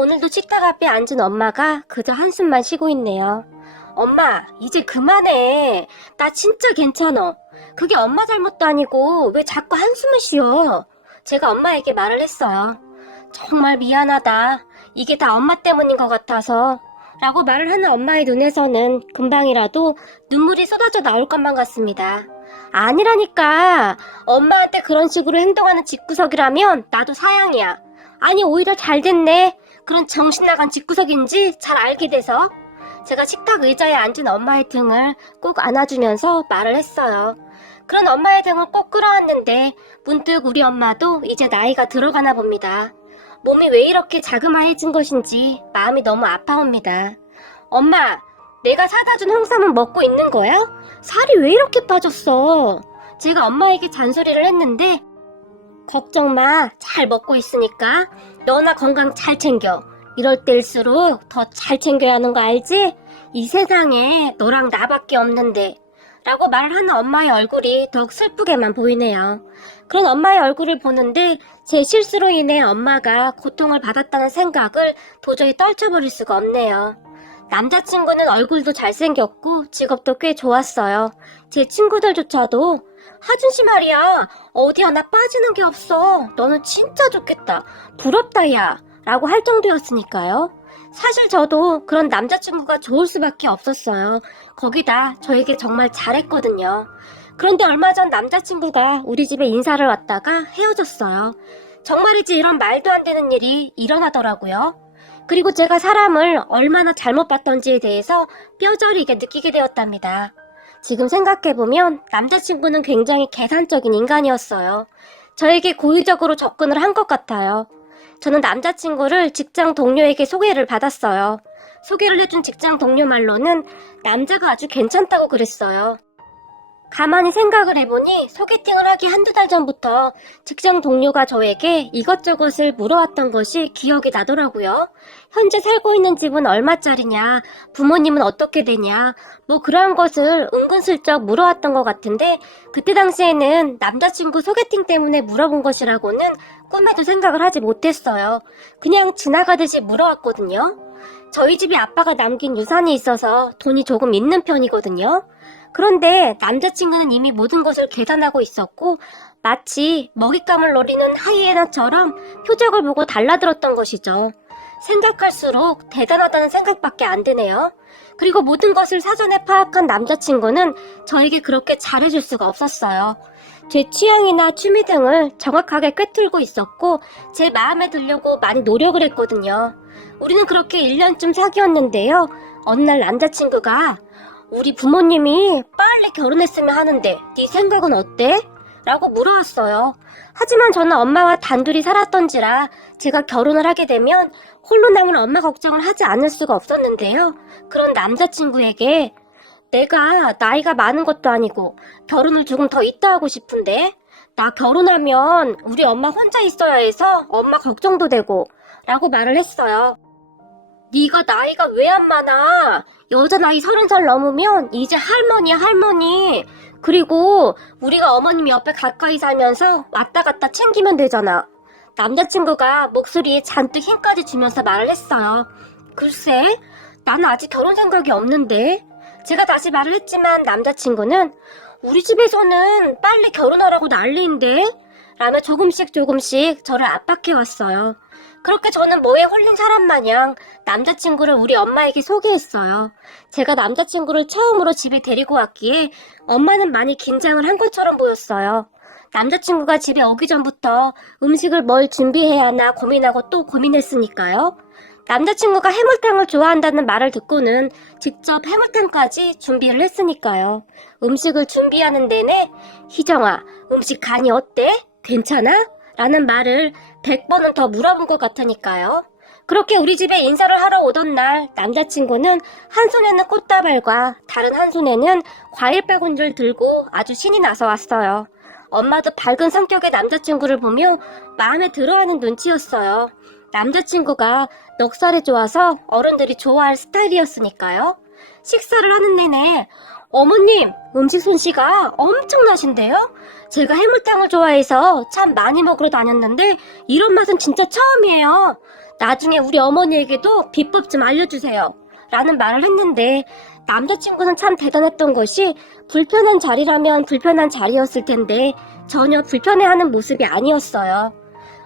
오늘도 식탁 앞에 앉은 엄마가 그저 한숨만 쉬고 있네요. 엄마, 이제 그만해. 나 진짜 괜찮아. 그게 엄마 잘못도 아니고 왜 자꾸 한숨을 쉬어? 제가 엄마에게 말을 했어요. 정말 미안하다. 이게 다 엄마 때문인 것 같아서. 라고 말을 하는 엄마의 눈에서는 금방이라도 눈물이 쏟아져 나올 것만 같습니다. 아니라니까. 엄마한테 그런 식으로 행동하는 집구석이라면 나도 사양이야. 아니, 오히려 잘 됐네. 그런 정신 나간 집구석인지 잘 알게 돼서. 제가 식탁 의자에 앉은 엄마의 등을 꼭 안아주면서 말을 했어요. 그런 엄마의 등을 꼭 끌어안는데 문득 우리 엄마도 이제 나이가 들어가나 봅니다. 몸이 왜 이렇게 자그마해진 것인지 마음이 너무 아파옵니다. 엄마, 내가 사다 준 홍삼은 먹고 있는 거야? 살이 왜 이렇게 빠졌어? 제가 엄마에게 잔소리를 했는데 걱정 마, 잘 먹고 있으니까 너나 건강 잘 챙겨. 이럴 때일수록 더 잘 챙겨야 하는 거 알지? 이 세상에 너랑 나밖에 없는데 라고 말을 하는 엄마의 얼굴이 더욱 슬프게만 보이네요. 그런 엄마의 얼굴을 보는데 제 실수로 인해 엄마가 고통을 받았다는 생각을 도저히 떨쳐버릴 수가 없네요. 남자친구는 얼굴도 잘생겼고 직업도 꽤 좋았어요. 제 친구들조차도 하준씨 말이야, 어디 하나 빠지는 게 없어. 너는 진짜 좋겠다. 부럽다 야 라고 할 정도였으니까요. 사실 저도 그런 남자친구가 좋을 수밖에 없었어요. 거기다 저에게 정말 잘했거든요. 그런데 얼마 전 남자친구가 우리 집에 인사를 왔다가 헤어졌어요. 정말이지 이런 말도 안 되는 일이 일어나더라고요. 그리고 제가 사람을 얼마나 잘못 봤던지에 대해서 뼈저리게 느끼게 되었답니다. 지금 생각해보면 남자친구는 굉장히 계산적인 인간이었어요. 저에게 고의적으로 접근을 한 것 같아요. 저는 남자친구를 직장 동료에게 소개를 받았어요. 소개를 해준 직장 동료 말로는 남자가 아주 괜찮다고 그랬어요. 가만히 생각을 해보니 소개팅을 하기 한두 달 전부터 직장 동료가 저에게 이것저것을 물어왔던 것이 기억이 나더라고요. 현재 살고 있는 집은 얼마짜리냐, 부모님은 어떻게 되냐, 뭐 그러한 것을 은근슬쩍 물어왔던 것 같은데 그때 당시에는 남자친구 소개팅 때문에 물어본 것이라고는 꿈에도 생각을 하지 못했어요. 그냥 지나가듯이 물어왔거든요. 저희 집에 아빠가 남긴 유산이 있어서 돈이 조금 있는 편이거든요. 그런데 남자친구는 이미 모든 것을 계산하고 있었고 마치 먹잇감을 노리는 하이에나처럼 표적을 보고 달라들었던 것이죠. 생각할수록 대단하다는 생각밖에 안 드네요. 그리고 모든 것을 사전에 파악한 남자친구는 저에게 그렇게 잘해줄 수가 없었어요. 제 취향이나 취미 등을 정확하게 꿰뚫고 있었고 제 마음에 들려고 많이 노력을 했거든요. 우리는 그렇게 1년쯤 사귀었는데요. 어느 날 남자친구가 우리 부모님이 빨리 결혼했으면 하는데 네 생각은 어때? 라고 물어왔어요. 하지만 저는 엄마와 단둘이 살았던지라 제가 결혼을 하게 되면 홀로 남은 엄마 걱정을 하지 않을 수가 없었는데요. 그런 남자친구에게 내가 나이가 많은 것도 아니고 결혼을 조금 더 이따 하고 싶은데 나 결혼하면 우리 엄마 혼자 있어야 해서 엄마 걱정도 되고 라고 말을 했어요. 네가 나이가 왜 안 많아? 여자 나이 30살 넘으면 이제 할머니야 할머니. 그리고 우리가 어머님 옆에 가까이 살면서 왔다 갔다 챙기면 되잖아. 남자친구가 목소리에 잔뜩 힘까지 주면서 말을 했어요. 글쎄, 나는 아직 결혼 생각이 없는데. 제가 다시 말을 했지만 남자친구는 우리 집에서는 빨리 결혼하라고 난리인데? 라며 조금씩 저를 압박해왔어요. 그렇게 저는 뭐에 홀린 사람 마냥 남자친구를 우리 엄마에게 소개했어요. 제가 남자친구를 처음으로 집에 데리고 왔기에 엄마는 많이 긴장을 한 것처럼 보였어요. 남자친구가 집에 오기 전부터 음식을 뭘 준비해야 하나 고민하고 또 고민했으니까요. 남자친구가 해물탕을 좋아한다는 말을 듣고는 직접 해물탕까지 준비를 했으니까요. 음식을 준비하는 내내 희정아, 음식 간이 어때? 괜찮아? 라는 말을 100번은 더 물어본 것 같으니까요. 그렇게 우리 집에 인사를 하러 오던 날 남자친구는 한 손에는 꽃다발과 다른 한 손에는 과일 바구니를 들고 아주 신이 나서 왔어요. 엄마도 밝은 성격의 남자친구를 보며 마음에 들어하는 눈치였어요. 남자친구가 넉살이 좋아서 어른들이 좋아할 스타일이었으니까요. 식사를 하는 내내 어머님, 음식 솜씨가 엄청나신데요? 제가 해물탕을 좋아해서 참 많이 먹으러 다녔는데 이런 맛은 진짜 처음이에요. 나중에 우리 어머니에게도 비법 좀 알려주세요. 라는 말을 했는데 남자친구는 참 대단했던 것이 불편한 자리라면 불편한 자리였을 텐데 전혀 불편해하는 모습이 아니었어요.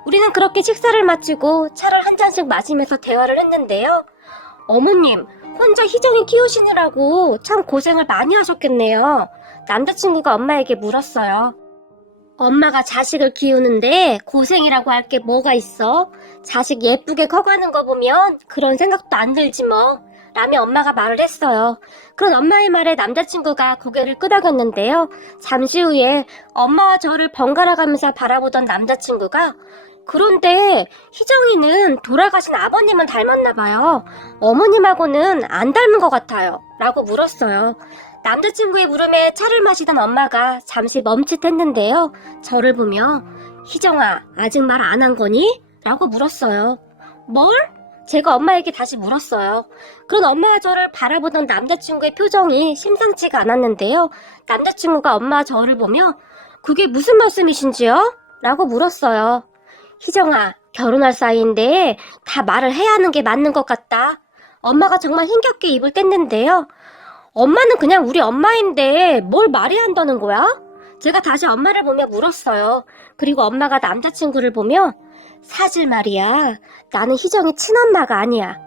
우리는 그렇게 식사를 마치고 차를 한 잔씩 마시면서 대화를 했는데요. 어머님, 혼자 희정이 키우시느라고 참 고생을 많이 하셨겠네요. 남자친구가 엄마에게 물었어요. 엄마가 자식을 키우는데 고생이라고 할 게 뭐가 있어? 자식 예쁘게 커가는 거 보면 그런 생각도 안 들지 뭐. 라며 엄마가 말을 했어요. 그런 엄마의 말에 남자친구가 고개를 끄덕였는데요. 잠시 후에 엄마와 저를 번갈아 가면서 바라보던 남자친구가 그런데 희정이는 돌아가신 아버님은 닮았나 봐요. 어머님하고는 안 닮은 것 같아요. 라고 물었어요. 남자친구의 물음에 차를 마시던 엄마가 잠시 멈칫했는데요. 저를 보며 희정아, 아직 말 안 한 거니? 라고 물었어요. 뭘? 제가 엄마에게 다시 물었어요. 그런 엄마와 저를 바라보던 남자친구의 표정이 심상치가 않았는데요. 남자친구가 엄마와 저를 보며 그게 무슨 말씀이신지요? 라고 물었어요. 희정아, 결혼할 사이인데 다 말을 해야 하는 게 맞는 것 같다. 엄마가 정말 힘겹게 입을 뗐는데요. 엄마는 그냥 우리 엄마인데 뭘 말해야 한다는 거야? 제가 다시 엄마를 보며 물었어요. 그리고 엄마가 남자친구를 보며 사실 말이야, 나는 희정이 친엄마가 아니야.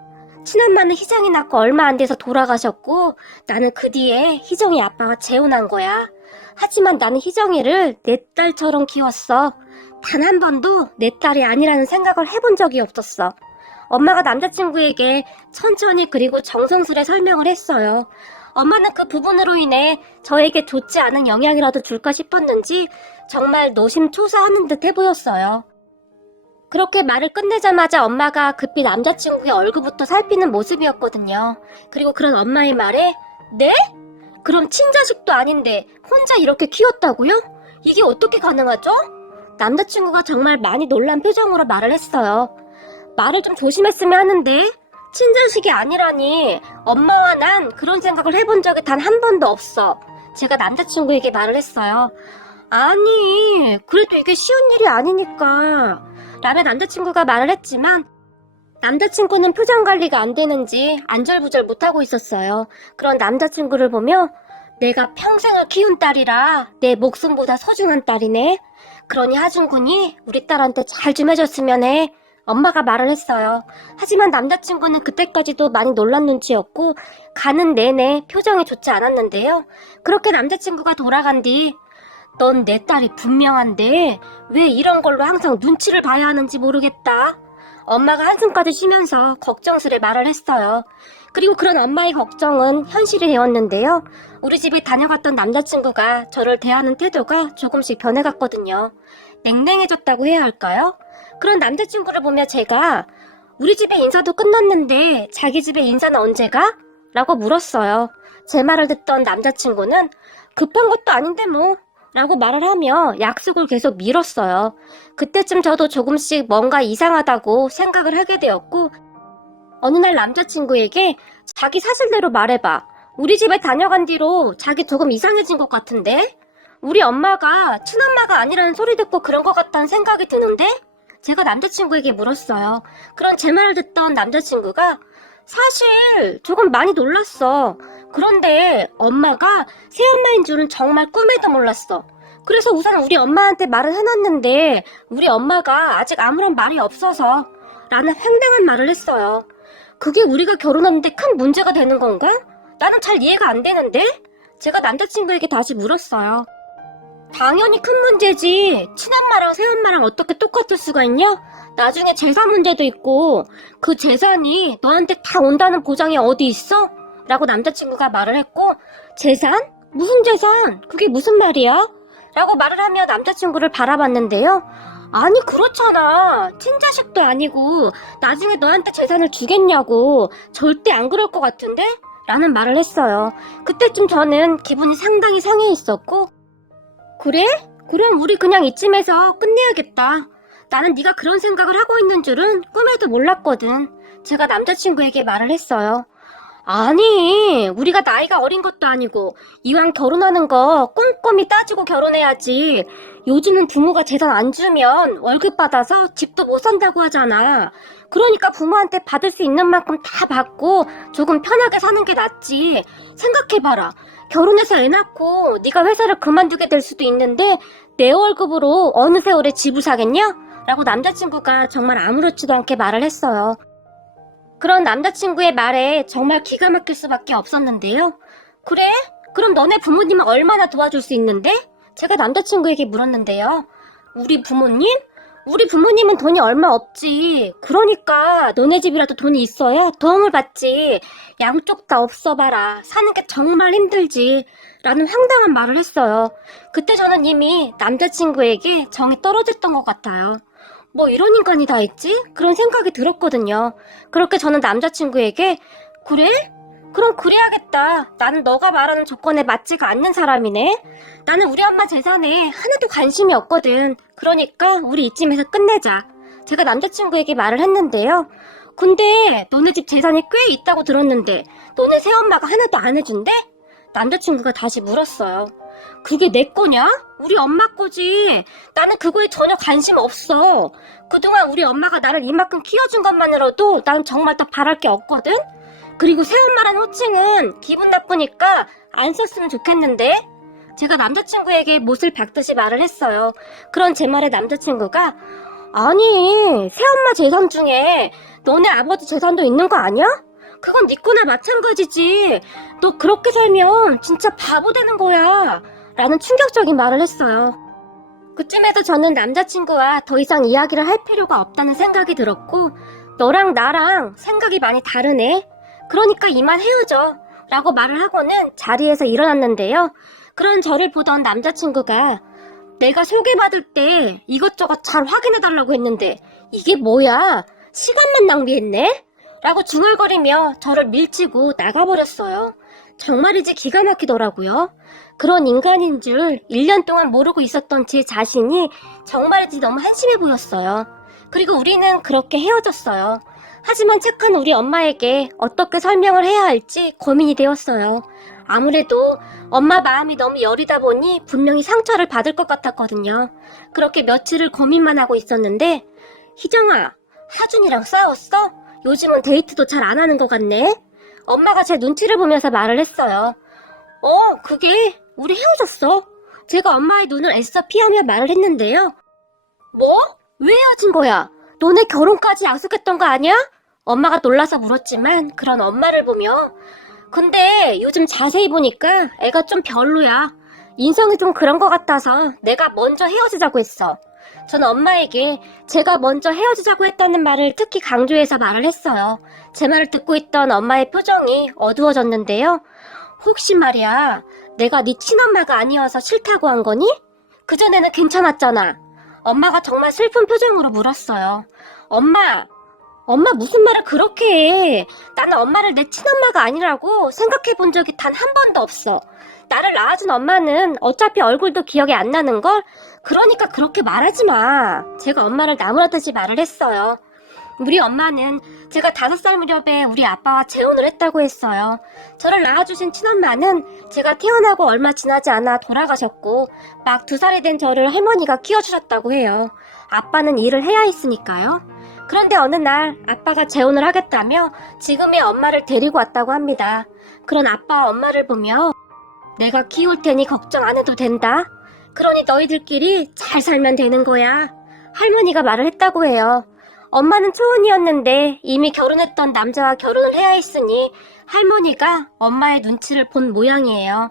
친엄마는 희정이 낳고 얼마 안 돼서 돌아가셨고 나는 그 뒤에 희정이 아빠가 재혼한 거야. 하지만 나는 희정이를 내 딸처럼 키웠어. 단 한 번도 내 딸이 아니라는 생각을 해본 적이 없었어. 엄마가 남자친구에게 천천히 그리고 정성스레 설명을 했어요. 엄마는 그 부분으로 인해 저에게 좋지 않은 영향이라도 줄까 싶었는지 정말 노심초사하는 듯 해보였어요. 그렇게 말을 끝내자마자 엄마가 급히 남자친구의 얼굴부터 살피는 모습이었거든요. 그리고 그런 엄마의 말에 네? 그럼 친자식도 아닌데 혼자 이렇게 키웠다고요? 이게 어떻게 가능하죠? 남자친구가 정말 많이 놀란 표정으로 말을 했어요. 말을 좀 조심했으면 하는데 친자식이 아니라니 엄마와 난 그런 생각을 해본 적이 단 한 번도 없어. 제가 남자친구에게 말을 했어요. 아니, 그래도 이게 쉬운 일이 아니니까 라며 남자친구가 말을 했지만 남자친구는 표정 관리가 안 되는지 안절부절 못하고 있었어요. 그런 남자친구를 보며 내가 평생을 키운 딸이라 내 목숨보다 소중한 딸이네. 그러니 하준군이 우리 딸한테 잘 좀 해줬으면 해. 엄마가 말을 했어요. 하지만 남자친구는 그때까지도 많이 놀란 눈치였고 가는 내내 표정이 좋지 않았는데요. 그렇게 남자친구가 돌아간 뒤 넌 내 딸이 분명한데 왜 이런 걸로 항상 눈치를 봐야 하는지 모르겠다. 엄마가 한숨까지 쉬면서 걱정스레 말을 했어요. 그리고 그런 엄마의 걱정은 현실이 되었는데요. 우리 집에 다녀갔던 남자친구가 저를 대하는 태도가 조금씩 변해갔거든요. 냉랭해졌다고 해야 할까요? 그런 남자친구를 보며 제가 우리 집에 인사도 끝났는데 자기 집에 인사는 언제 가? 라고 물었어요. 제 말을 듣던 남자친구는 급한 것도 아닌데 뭐 라고 말을 하며 약속을 계속 미뤘어요. 그때쯤 저도 조금씩 뭔가 이상하다고 생각을 하게 되었고 어느 날 남자친구에게 자기 사실대로 말해봐. 우리 집에 다녀간 뒤로 자기 조금 이상해진 것 같은데? 우리 엄마가 친엄마가 아니라는 소리 듣고 그런 것 같다는 생각이 드는데? 제가 남자친구에게 물었어요. 그런 제 말을 듣던 남자친구가 사실 조금 많이 놀랐어. 그런데 엄마가 새엄마인 줄은 정말 꿈에도 몰랐어. 그래서 우선 우리 엄마한테 말을 해놨는데 우리 엄마가 아직 아무런 말이 없어서 라는 횡당한 말을 했어요. 그게 우리가 결혼하는데 큰 문제가 되는 건가? 나는 잘 이해가 안 되는데? 제가 남자친구에게 다시 물었어요. 당연히 큰 문제지. 친엄마랑 새엄마랑 어떻게 똑같을 수가 있냐? 나중에 재산 문제도 있고 그 재산이 너한테 다 온다는 보장이 어디 있어? 라고 남자친구가 말을 했고 재산? 무슨 재산? 그게 무슨 말이야? 라고 말을 하며 남자친구를 바라봤는데요. 아니 그렇잖아. 친자식도 아니고 나중에 너한테 재산을 주겠냐고. 절대 안 그럴 것 같은데? 라는 말을 했어요. 그때쯤 저는 기분이 상당히 상해 있었고 그래? 그럼 우리 그냥 이쯤에서 끝내야겠다. 나는 네가 그런 생각을 하고 있는 줄은 꿈에도 몰랐거든. 제가 남자친구에게 말을 했어요. 아니, 우리가 나이가 어린 것도 아니고 이왕 결혼하는 거 꼼꼼히 따지고 결혼해야지. 요즘은 부모가 재산 안 주면 월급 받아서 집도 못 산다고 하잖아. 그러니까 부모한테 받을 수 있는 만큼 다 받고 조금 편하게 사는 게 낫지. 생각해봐라. 결혼해서 애 낳고 네가 회사를 그만두게 될 수도 있는데 내 월급으로 어느 세월에 집을 사겠냐? 라고 남자친구가 정말 아무렇지도 않게 말을 했어요. 그런 남자친구의 말에 정말 기가 막힐 수밖에 없었는데요. 그래? 그럼 너네 부모님은 얼마나 도와줄 수 있는데? 제가 남자친구에게 물었는데요. 우리 부모님? 우리 부모님은 돈이 얼마 없지. 그러니까 너네 집이라도 돈이 있어야 도움을 받지. 양쪽 다 없어 봐라. 사는 게 정말 힘들지. 라는 황당한 말을 했어요. 그때 저는 이미 남자친구에게 정이 떨어졌던 것 같아요. 뭐 이런 인간이 다 있지? 그런 생각이 들었거든요. 그렇게 저는 남자친구에게 그래? 그럼 그래야겠다. 나는 너가 말하는 조건에 맞지가 않는 사람이네. 나는 우리 엄마 재산에 하나도 관심이 없거든. 그러니까 우리 이쯤에서 끝내자. 제가 남자친구에게 말을 했는데요. 근데 너네 집 재산이 꽤 있다고 들었는데 너네 새엄마가 하나도 안 해준대? 남자친구가 다시 물었어요. 그게 내 거냐? 우리 엄마 거지. 나는 그거에 전혀 관심 없어. 그동안 우리 엄마가 나를 이만큼 키워준 것만으로도 나는 정말 더 바랄 게 없거든? 그리고 새엄마란 호칭은 기분 나쁘니까 안 썼으면 좋겠는데? 제가 남자친구에게 못을 박듯이 말을 했어요. 그런 제 말에 남자친구가 아니, 새엄마 재산 중에 너네 아버지 재산도 있는 거 아니야? 그건 네 거나 마찬가지지. 너 그렇게 살면 진짜 바보 되는 거야. 라는 충격적인 말을 했어요. 그쯤에서 저는 남자친구와 더 이상 이야기를 할 필요가 없다는 생각이 들었고 너랑 나랑 생각이 많이 다르네. 그러니까 이만 헤어져. 라고 말을 하고는 자리에서 일어났는데요. 그런 저를 보던 남자친구가 내가 소개받을 때 이것저것 잘 확인해달라고 했는데 이게 뭐야? 시간만 낭비했네? 라고 중얼거리며 저를 밀치고 나가버렸어요. 정말이지 기가 막히더라고요. 그런 인간인 줄 1년 동안 모르고 있었던 제 자신이 정말이지 너무 한심해 보였어요. 그리고 우리는 그렇게 헤어졌어요. 하지만 착한 우리 엄마에게 어떻게 설명을 해야 할지 고민이 되었어요. 아무래도 엄마 마음이 너무 여리다 보니 분명히 상처를 받을 것 같았거든요. 그렇게 며칠을 고민만 하고 있었는데 희정아, 하준이랑 싸웠어? 요즘은 데이트도 잘 안 하는 것 같네? 엄마가 제 눈치를 보면서 말을 했어요. 그게 우리 헤어졌어. 제가 엄마의 눈을 애써 피하며 말을 했는데요. 뭐? 왜 헤어진 거야? 너네 결혼까지 약속했던 거 아니야? 엄마가 놀라서 물었지만 그런 엄마를 보며 근데 요즘 자세히 보니까 애가 좀 별로야. 인성이 좀 그런 것 같아서 내가 먼저 헤어지자고 했어. 저는 엄마에게 제가 먼저 헤어지자고 했다는 말을 특히 강조해서 말을 했어요. 제 말을 듣고 있던 엄마의 표정이 어두워졌는데요. 혹시 말이야, 내가 네 친엄마가 아니어서 싫다고 한 거니? 그전에는 괜찮았잖아. 엄마가 정말 슬픈 표정으로 물었어요. 엄마 무슨 말을 그렇게 해. 나는 엄마를 내 친엄마가 아니라고 생각해 본 적이 단 한 번도 없어. 나를 낳아준 엄마는 어차피 얼굴도 기억이 안 나는 걸. 그러니까 그렇게 말하지 마. 제가 엄마를 나무라듯이 말을 했어요. 우리 엄마는 제가 5살 무렵에 우리 아빠와 재혼을 했다고 했어요. 저를 낳아주신 친엄마는 제가 태어나고 얼마 지나지 않아 돌아가셨고 막 2살이 된 저를 할머니가 키워주셨다고 해요. 아빠는 일을 해야 했으니까요. 그런데 어느 날 아빠가 재혼을 하겠다며 지금의 엄마를 데리고 왔다고 합니다. 그런 아빠와 엄마를 보며 내가 키울 테니 걱정 안 해도 된다. 그러니 너희들끼리 잘 살면 되는 거야. 할머니가 말을 했다고 해요. 엄마는 초혼이었는데 이미 결혼했던 남자와 결혼을 해야 했으니 할머니가 엄마의 눈치를 본 모양이에요.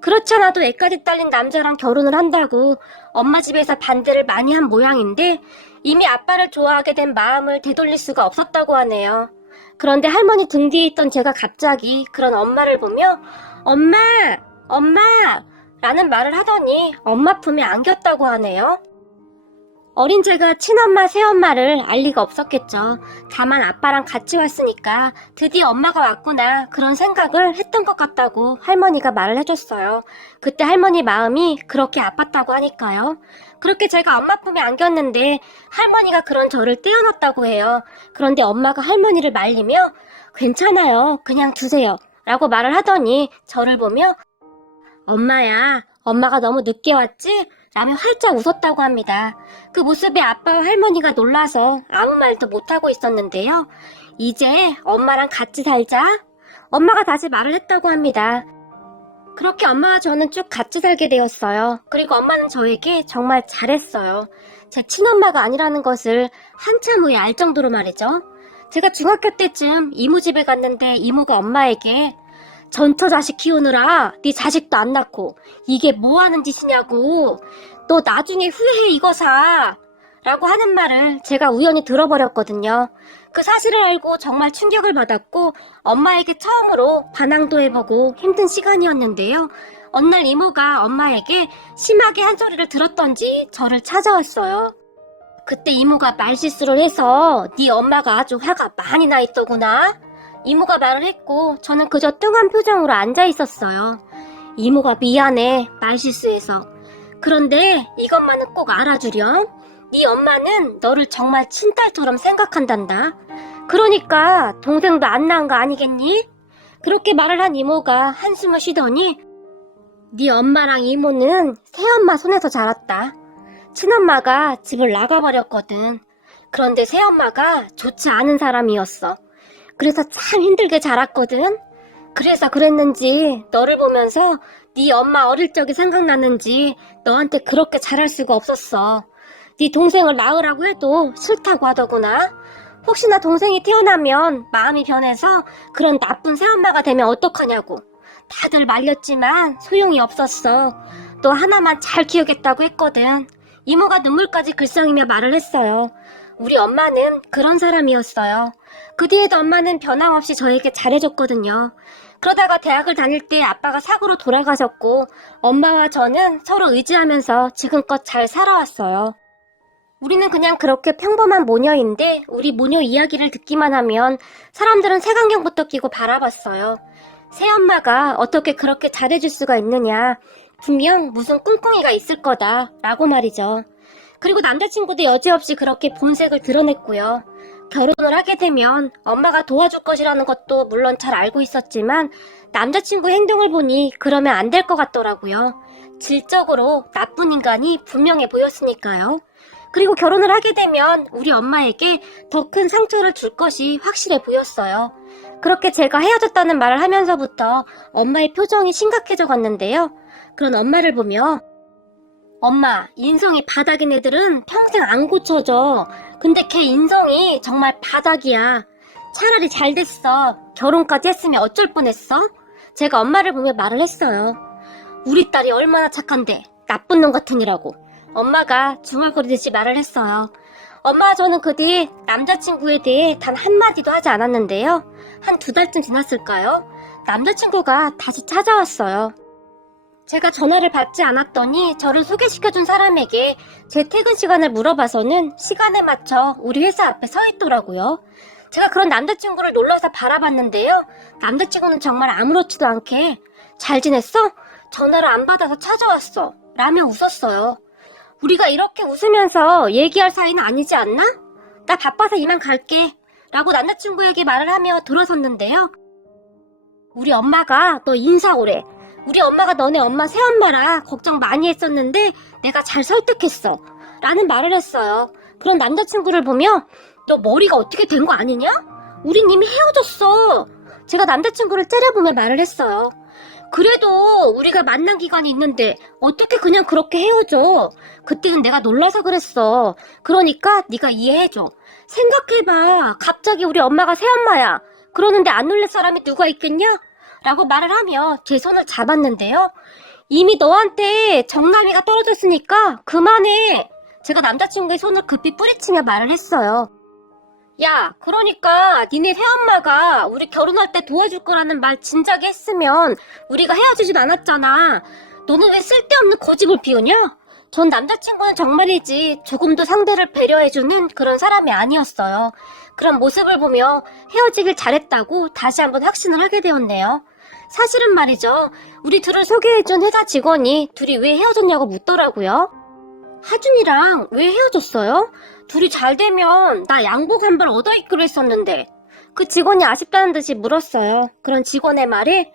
그렇지 않아도 애까지 딸린 남자랑 결혼을 한다고 엄마 집에서 반대를 많이 한 모양인데 이미 아빠를 좋아하게 된 마음을 되돌릴 수가 없었다고 하네요. 그런데 할머니 등 뒤에 있던 제가 갑자기 그런 엄마를 보며 엄마! 라는 말을 하더니 엄마 품에 안겼다고 하네요. 어린 제가 친엄마, 새엄마를 알 리가 없었겠죠. 다만 아빠랑 같이 왔으니까 드디어 엄마가 왔구나 그런 생각을 했던 것 같다고 할머니가 말을 해줬어요. 그때 할머니 마음이 그렇게 아팠다고 하니까요. 그렇게 제가 엄마 품에 안겼는데 할머니가 그런 저를 떼어놨다고 해요. 그런데 엄마가 할머니를 말리며 괜찮아요. 그냥 두세요. 라고 말을 하더니 저를 보며 엄마야, 엄마가 너무 늦게 왔지? 라며 활짝 웃었다고 합니다. 그 모습에 아빠와 할머니가 놀라서 아무 말도 못하고 있었는데요. 이제 엄마랑 같이 살자. 엄마가 다시 말을 했다고 합니다. 그렇게 엄마와 저는 쭉 같이 살게 되었어요. 그리고 엄마는 저에게 정말 잘했어요. 제 친엄마가 아니라는 것을 한참 후에 알 정도로 말이죠. 제가 중학교 때쯤 이모 집에 갔는데 이모가 엄마에게 전처 자식 키우느라 네 자식도 안 낳고 이게 뭐 하는 짓이냐고, 너 나중에 후회해 이거 사 라고 하는 말을 제가 우연히 들어버렸거든요. 그 사실을 알고 정말 충격을 받았고 엄마에게 처음으로 반항도 해보고 힘든 시간이었는데요. 어느 날 이모가 엄마에게 심하게 한 소리를 들었던지 저를 찾아왔어요. 그때 이모가 말실수를 해서 네 엄마가 아주 화가 많이 나 있더구나. 이모가 말을 했고 저는 그저 뚱한 표정으로 앉아 있었어요. 이모가 미안해, 말실수해서. 그런데 이것만은 꼭 알아주렴. 네 엄마는 너를 정말 친딸처럼 생각한단다. 그러니까 동생도 안 낳은 거 아니겠니? 그렇게 말을 한 이모가 한숨을 쉬더니 네 엄마랑 이모는 새엄마 손에서 자랐다. 친엄마가 집을 나가버렸거든. 그런데 새엄마가 좋지 않은 사람이었어. 그래서 참 힘들게 자랐거든. 그래서 그랬는지 너를 보면서 네 엄마 어릴 적이 생각났는지 너한테 그렇게 잘할 수가 없었어. 네 동생을 낳으라고 해도 싫다고 하더구나. 혹시나 동생이 태어나면 마음이 변해서 그런 나쁜 새엄마가 되면 어떡하냐고. 다들 말렸지만 소용이 없었어. 너 하나만 잘 키우겠다고 했거든. 이모가 눈물까지 글썽이며 말을 했어요. 우리 엄마는 그런 사람이었어요. 그 뒤에도 엄마는 변함없이 저에게 잘해줬거든요. 그러다가 대학을 다닐 때 아빠가 사고로 돌아가셨고 엄마와 저는 서로 의지하면서 지금껏 잘 살아왔어요. 우리는 그냥 그렇게 평범한 모녀인데 우리 모녀 이야기를 듣기만 하면 사람들은 색안경부터 끼고 바라봤어요. 새엄마가 어떻게 그렇게 잘해줄 수가 있느냐. 분명 무슨 꿍꿍이가 있을 거다 라고 말이죠. 그리고 남자친구도 여지없이 그렇게 본색을 드러냈고요. 결혼을 하게 되면 엄마가 도와줄 것이라는 것도 물론 잘 알고 있었지만 남자친구 행동을 보니 그러면 안 될 것 같더라고요. 질적으로 나쁜 인간이 분명해 보였으니까요. 그리고 결혼을 하게 되면 우리 엄마에게 더 큰 상처를 줄 것이 확실해 보였어요. 그렇게 제가 헤어졌다는 말을 하면서부터 엄마의 표정이 심각해져 갔는데요. 그런 엄마를 보며 엄마, 인성이 바닥인 애들은 평생 안 고쳐져. 근데 걔 인성이 정말 바닥이야. 차라리 잘 됐어. 결혼까지 했으면 어쩔 뻔했어? 제가 엄마를 보며 말을 했어요. 우리 딸이 얼마나 착한데 나쁜 놈 같으니라고. 엄마가 중얼거리듯이 말을 했어요. 엄마와 저는 그 뒤 남자친구에 대해 단 한마디도 하지 않았는데요. 한 2달쯤 지났을까요? 남자친구가 다시 찾아왔어요. 제가 전화를 받지 않았더니 저를 소개시켜준 사람에게 제 퇴근 시간을 물어봐서는 시간에 맞춰 우리 회사 앞에 서 있더라고요. 제가 그런 남자친구를 놀라서 바라봤는데요. 남자친구는 정말 아무렇지도 않게 잘 지냈어? 전화를 안 받아서 찾아왔어. 라며 웃었어요. 우리가 이렇게 웃으면서 얘기할 사이는 아니지 않나? 나 바빠서 이만 갈게. 라고 남자친구에게 말을 하며 들어섰는데요. 우리 엄마가 너 인사 오래. 우리 엄마가 너네 엄마 새엄마라 걱정 많이 했었는데 내가 잘 설득했어. 라는 말을 했어요. 그런 남자친구를 보며 너 머리가 어떻게 된 거 아니냐? 우린 이미 헤어졌어. 제가 남자친구를 째려보며 말을 했어요. 그래도 우리가 만난 기간이 있는데 어떻게 그냥 그렇게 헤어져? 그때는 내가 놀라서 그랬어. 그러니까 네가 이해해줘. 생각해봐. 갑자기 우리 엄마가 새엄마야. 그러는데 안 놀랄 사람이 누가 있겠냐? 라고 말을 하며 제 손을 잡았는데요. 이미 너한테 정남이가 떨어졌으니까 그만해. 제가 남자친구의 손을 급히 뿌리치며 말을 했어요. 야, 그러니까 니네 새엄마가 우리 결혼할 때 도와줄 거라는 말 진작에 했으면 우리가 헤어지진 않았잖아. 너는 왜 쓸데없는 고집을 피우냐? 전 남자친구는 정말이지 조금도 상대를 배려해주는 그런 사람이 아니었어요. 그런 모습을 보며 헤어지길 잘했다고 다시 한번 확신을 하게 되었네요. 사실은 말이죠. 우리 둘을 소개해준 회사 직원이 둘이 왜 헤어졌냐고 묻더라고요. 하준이랑 왜 헤어졌어요? 둘이 잘 되면 나 양복 한 벌 얻어 입기로 했었는데. 그 직원이 아쉽다는 듯이 물었어요. 그런 직원의 말에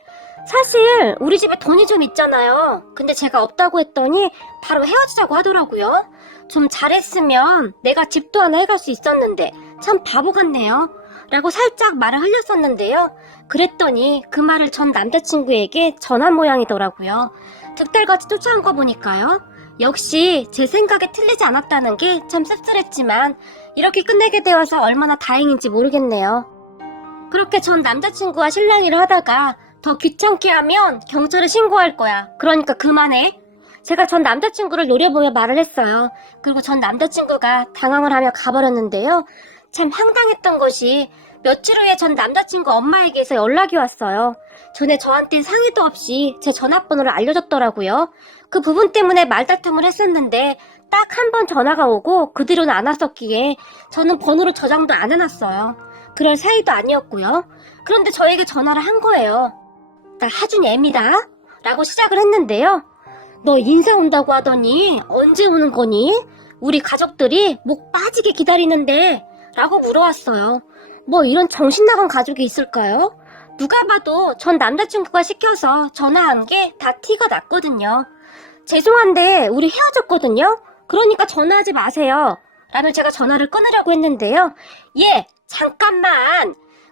사실 우리 집에 돈이 좀 있잖아요. 근데 제가 없다고 했더니 바로 헤어지자고 하더라고요. 좀 잘했으면 내가 집도 하나 해갈 수 있었는데 참 바보 같네요. 라고 살짝 말을 흘렸었는데요. 그랬더니 그 말을 전 남자친구에게 전한 모양이더라고요. 득달같이 쫓아온 거 보니까요. 역시 제 생각에 틀리지 않았다는 게 참 씁쓸했지만 이렇게 끝내게 되어서 얼마나 다행인지 모르겠네요. 그렇게 전 남자친구와 실랑이를 하다가 더 귀찮게 하면 경찰에 신고할 거야. 그러니까 그만해. 제가 전 남자친구를 노려보며 말을 했어요. 그리고 전 남자친구가 당황을 하며 가버렸는데요. 참 황당했던 것이 며칠 후에 전 남자친구 엄마에게서 연락이 왔어요. 전에 저한테 상의도 없이 제 전화번호를 알려줬더라고요. 그 부분 때문에 말다툼을 했었는데 딱 한 번 전화가 오고 그 뒤로는 안 왔었기에 저는 번호를 저장도 안 해놨어요. 그럴 사이도 아니었고요. 그런데 저에게 전화를 한 거예요. 나 하준이 애미다 라고 시작을 했는데요. 너 인사 온다고 하더니 언제 오는 거니? 우리 가족들이 목 빠지게 기다리는데 라고 물어왔어요. 뭐 이런 정신 나간 가족이 있을까요? 누가 봐도 전 남자친구가 시켜서 전화한 게 다 티가 났거든요. 죄송한데 우리 헤어졌거든요. 그러니까 전화하지 마세요. 라며 제가 전화를 끊으려고 했는데요. 얘 잠깐만.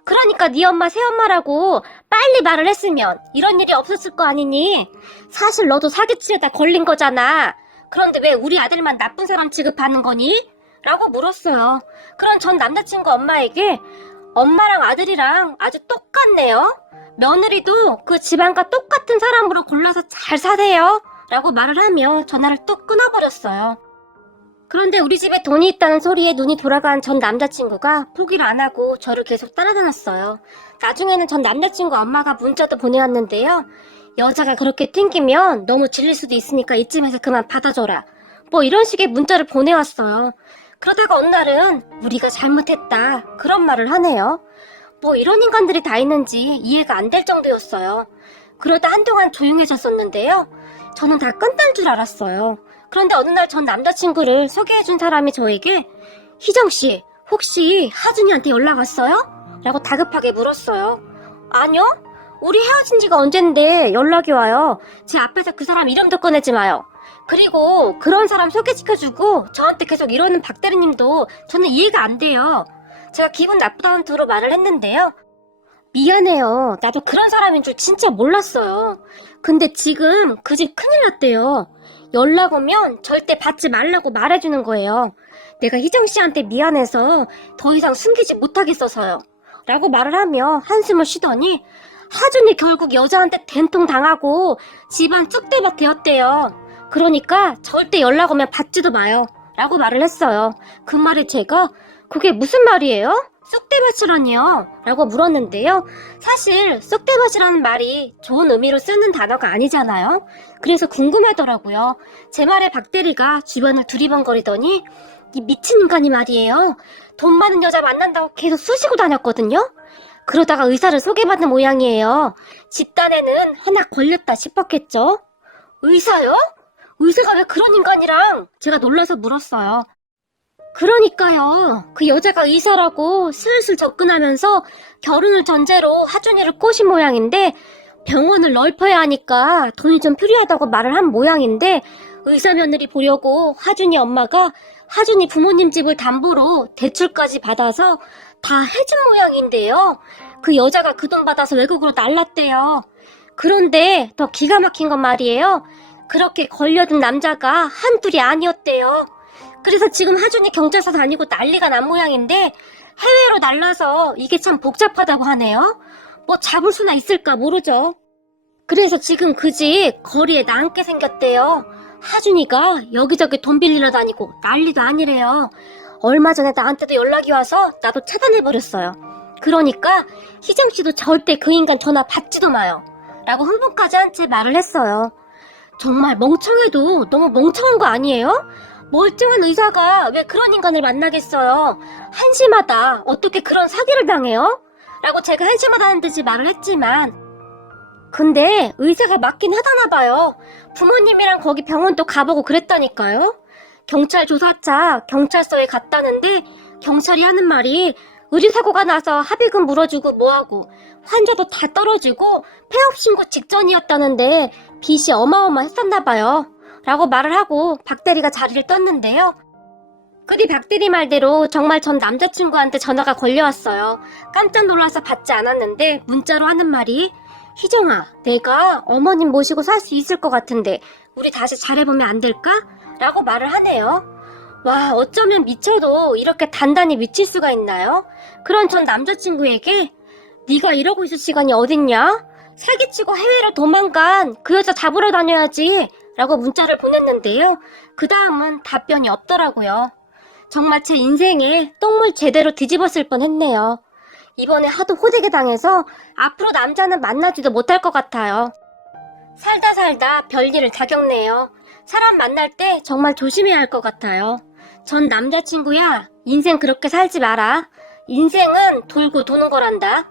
그러니까 네 엄마 새엄마라고 빨리 말을 했으면 이런 일이 없었을 거 아니니? 사실 너도 사기치려다 걸린 거잖아. 그런데 왜 우리 아들만 나쁜 사람 취급하는 거니? 라고 물었어요. 그런 전 남자친구 엄마에게 엄마랑 아들이랑 아주 똑같네요. 며느리도 그 집안과 똑같은 사람으로 골라서 잘 사세요. 라고 말을 하며 전화를 또 끊어버렸어요. 그런데 우리 집에 돈이 있다는 소리에 눈이 돌아간 전 남자친구가 포기를 안 하고 저를 계속 따라다녔어요. 나중에는 전 남자친구 엄마가 문자도 보내왔는데요. 여자가 그렇게 튕기면 너무 질릴 수도 있으니까 이쯤에서 그만 받아줘라. 뭐 이런 식의 문자를 보내왔어요. 그러다가 어느 날은 우리가 잘못했다 그런 말을 하네요. 뭐 이런 인간들이 다 있는지 이해가 안 될 정도였어요. 그러다 한동안 조용해졌었는데요. 저는 다 끝난 줄 알았어요. 그런데 어느 날 전 남자친구를 소개해준 사람이 저에게 희정씨 혹시 하준이한테 연락 왔어요? 라고 다급하게 물었어요. 아니요. 우리 헤어진 지가 언젠데 연락이 와요. 제 앞에서 그 사람 이름도 꺼내지 마요. 그리고 그런 사람 소개시켜주고 저한테 계속 이러는 박 대리님도 저는 이해가 안 돼요. 제가 기분 나쁘다는 투로 말을 했는데요. 미안해요. 나도 그런 사람인 줄 진짜 몰랐어요. 근데 지금 그 집 큰일 났대요. 연락 오면 절대 받지 말라고 말해주는 거예요. 내가 희정씨한테 미안해서 더 이상 숨기지 못하겠어서요. 라고 말을 하며 한숨을 쉬더니 하준이 결국 여자한테 된통 당하고 집안 쑥대밭 되었대요. 그러니까 절대 연락 오면 받지도 마요. 라고 말을 했어요. 그 말에 제가 그게 무슨 말이에요? 쑥대밭이라니요? 라고 물었는데요. 사실 쑥대밭이라는 말이 좋은 의미로 쓰는 단어가 아니잖아요. 그래서 궁금하더라고요. 제 말에 박대리가 주변을 두리번거리더니 이 미친 인간이 말이에요. 돈 많은 여자 만난다고 계속 쑤시고 다녔거든요. 그러다가 의사를 소개받은 모양이에요. 집단에는 하나 걸렸다 싶었겠죠. 의사요? 의사가 왜 그런 인간이랑? 제가 놀라서 물었어요. 그러니까요. 그 여자가 의사라고 슬슬 접근하면서 결혼을 전제로 하준이를 꼬신 모양인데 병원을 넓혀야 하니까 돈이 좀 필요하다고 말을 한 모양인데 의사 며느리 보려고 하준이 엄마가 하준이 부모님 집을 담보로 대출까지 받아서 다 해준 모양인데요. 그 여자가 그 돈 받아서 외국으로 날랐대요. 그런데 더 기가 막힌 건 말이에요. 그렇게 걸려든 남자가 한둘이 아니었대요. 그래서 지금 하준이 경찰서 다니고 난리가 난 모양인데 해외로 날라서 이게 참 복잡하다고 하네요. 뭐 잡을 수나 있을까 모르죠. 그래서 지금 그 집 거리에 나앉게 생겼대요. 하준이가 여기저기 돈 빌리러 다니고 난리도 아니래요. 얼마 전에 나한테도 연락이 와서 나도 차단해버렸어요. 그러니까 희정씨도 절대 그 인간 전화 받지도 마요. 라고 흥분까지 한 채 말을 했어요. 정말 멍청해도 너무 멍청한 거 아니에요? 멀쩡한 의사가 왜 그런 인간을 만나겠어요? 한심하다. 어떻게 그런 사기를 당해요? 라고 제가 한심하다는 듯이 말을 했지만 근데 의사가 맞긴 하다나 봐요. 부모님이랑 거기 병원도 가보고 그랬다니까요. 경찰 조사차 경찰서에 갔다는데 경찰이 하는 말이 의료사고가 나서 합의금 물어주고 뭐하고 환자도 다 떨어지고 폐업 신고 직전이었다는데 빚이 어마어마했었나봐요. 라고 말을 하고 박대리가 자리를 떴는데요. 그뒤 박대리 말대로 정말 전 남자친구한테 전화가 걸려왔어요. 깜짝 놀라서 받지 않았는데 문자로 하는 말이 희정아, 내가 어머님 모시고 살 수 있을 것 같은데 우리 다시 잘해보면 안 될까? 라고 말을 하네요. 와, 어쩌면 미쳐도 이렇게 단단히 미칠 수가 있나요? 그런 전 남자친구에게 네가 이러고 있을 시간이 어딨냐? 사기치고 해외로 도망간 그 여자 잡으러 다녀야지 라고 문자를 보냈는데요. 그 다음은 답변이 없더라고요. 정말 제 인생에 똥물 제대로 뒤집었을 뻔했네요. 이번에 하도 호되게 당해서 앞으로 남자는 만나지도 못할 것 같아요. 살다 살다 별일을 다 겪네요. 사람 만날 때 정말 조심해야 할 것 같아요. 전 남자친구야, 인생 그렇게 살지 마라. 인생은 돌고 도는 거란다.